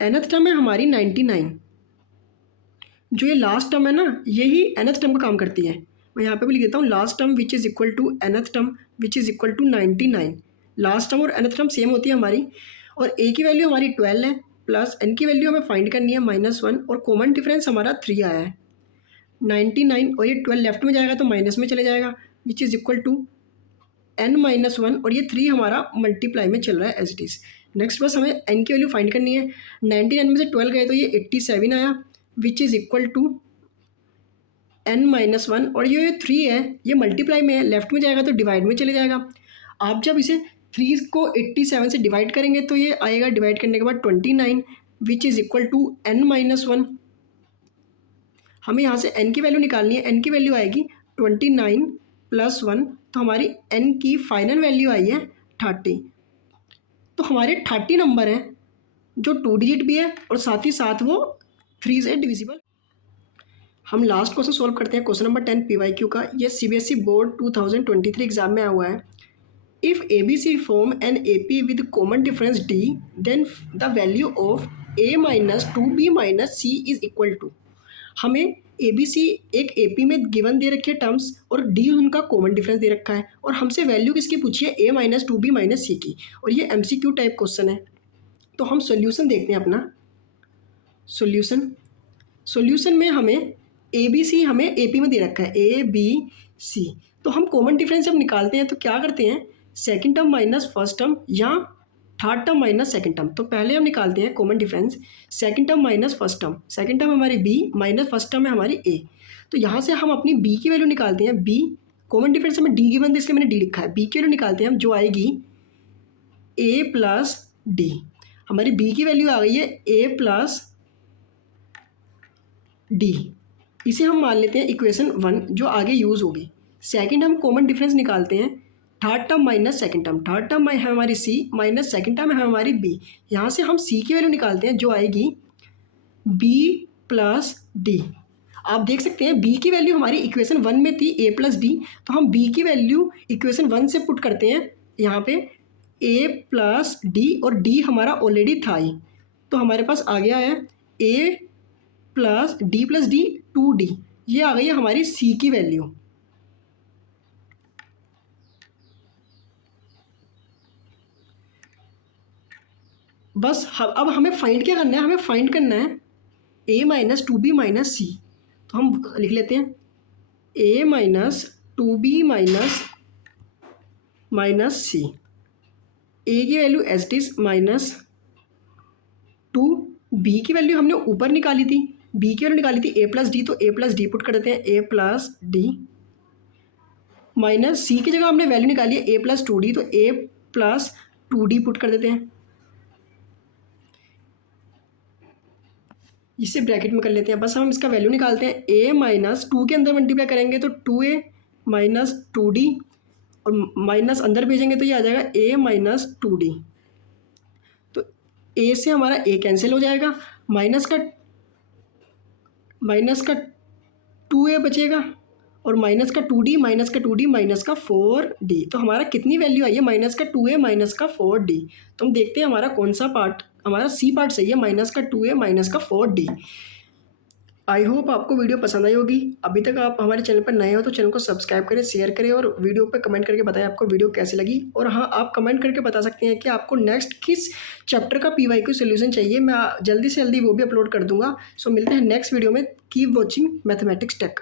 nth term है हमारी 99, जो ये लास्ट टर्म है ना यही nth टर्म का काम करती है। मैं यहाँ पे भी लिख देता हूँ, last term which is equal to nth term which is equal to 99। Last term और nth टर्म सेम होती है हमारी, और a की वैल्यू हमारी 12 है, प्लस n की वैल्यू हमें फाइंड करनी है -1, और कॉमन डिफरेंस हमारा 3 आया है 99, और ये 12 लेफ्ट में जाएगा तो माइनस में चले जाएगा, which is equal to n-1, और ये 3 हमारा मल्टीप्लाई में चल रहा है एज इट इज़। नेक्स्ट बस हमें n की वैल्यू फाइंड करनी है। 99 में से 12 गए तो ये 87 आया, विच इज़ इक्वल टू n-1, और ये 3 है ये मल्टीप्लाई में है, लेफ्ट में जाएगा तो डिवाइड में चले जाएगा। आप जब इसे 3 को 87 से डिवाइड करेंगे तो ये आएगा डिवाइड करने के बाद 29, विच इज़ इक्वल टू n-1। हमें यहाँ से n की वैल्यू निकालनी है, n की वैल्यू आएगी 29 + 1, तो हमारी n की फाइनल वैल्यू आई है 30। तो हमारे 30 नंबर हैं जो 2 डिजिट भी है और साथ ही साथ वो 3 से डिविजिबल। हम लास्ट क्वेश्चन सोल्व करते हैं, क्वेश्चन नंबर 10 PYQ का। ये CBSE बोर्ड 2023 एग्जाम में आया हुआ है। If ABC form an AP with common difference D, then the value of A minus 2B minus C is equal to. हमें ABC एक AP में गिवन दे रखे टर्म्स और D उनका कॉमन डिफरेंस दे रखा है, और हमसे वैल्यू किसकी पूछी है, A minus 2B minus C की, और ये MCQ टाइप क्वेश्चन है। तो हम सॉल्यूशन देखते हैं अपना। सॉल्यूशन में हमें ABC हमें AP में दे रखा है ABC, तो हम कॉमन डिफरेंस जब निकालते हैं तो क्या करते हैं, second term minus first term या third term minus second term. तो पहले हम निकालते हैं common difference, second term minus first term, second term हमारी B माइनस फर्स्ट टर्म है हमारी A। तो यहाँ से हम अपनी B की वैल्यू निकालते हैं। B कॉमन डिफरेंस में D गिवन था इसलिए मैंने D लिखा है, B की वैल्यू निकालते हैं हम, जो आएगी A प्लस D। हमारी B की वैल्यू आ गई है A प्लस D। इसे हम मान लेते हैं इक्वेशन 1 जो आगे यूज़ होगी। सेकंड हम कॉमन डिफरेंस निकालते हैं, third term minus second term, third term है हमारी C माइनस सेकंड टर्म है हमारी B। यहाँ से हम C की वैल्यू निकालते हैं जो आएगी B प्लस D। आप देख सकते हैं B की वैल्यू हमारी इक्वेशन 1 में थी A प्लस D, तो हम B की वैल्यू इक्वेशन 1 से पुट करते हैं यहाँ पे A प्लस D, और D हमारा ऑलरेडी था ही, तो हमारे पास आ गया है A प्लस D 2D। ये आ गई है हमारी C की वैल्यू। बस अब हमें फाइंड क्या करना है, हमें फाइंड करना है A minus 2B minus C। तो हम लिख लेते हैं A minus 2B minus C। A की value as it is minus 2, B की वैल्यू हमने ऊपर निकाली थी, B की वैल्यू निकाली थी A प्लस D, तो A प्लस D पुट कर देते हैं, A plus D minus C की जगह हमने वैल्यू निकाली है A प्लस 2D, तो A प्लस 2D पुट कर देते हैं। इसे ब्रैकेट में कर लेते हैं, बस हम इसका वैल्यू निकालते हैं। A माइनस 2 के अंदर मल्टीप्लाई करेंगे तो 2A माइनस 2D, और माइनस अंदर भेजेंगे तो ये आ जाएगा A माइनस 2D। तो A से हमारा A कैंसिल हो जाएगा, माइनस का 2A बचेगा, और माइनस का 2D माइनस का 2D माइनस का 4D। तो हमारा कितनी वैल्यू आई है, माइनस का 2A माइनस का 4D। तो हम देखते हैं हमारा कौन सा पार्ट, हमारा C पार्ट सही है, माइनस का 2A माइनस का 4D। आई होप आपको वीडियो पसंद आई होगी। अभी तक आप हमारे चैनल पर नए हो तो चैनल को सब्सक्राइब करें, शेयर करें, और वीडियो पर कमेंट करके बताएं आपको वीडियो कैसी लगी। और हाँ, आप कमेंट करके बता सकते हैं कि आपको नेक्स्ट किस चैप्टर का PYQ सोल्यूशन चाहिए, मैं जल्दी से जल्दी वो भी अपलोड कर दूंगा। सो मिलते हैं नेक्स्ट वीडियो में। Keep watching mathematics take.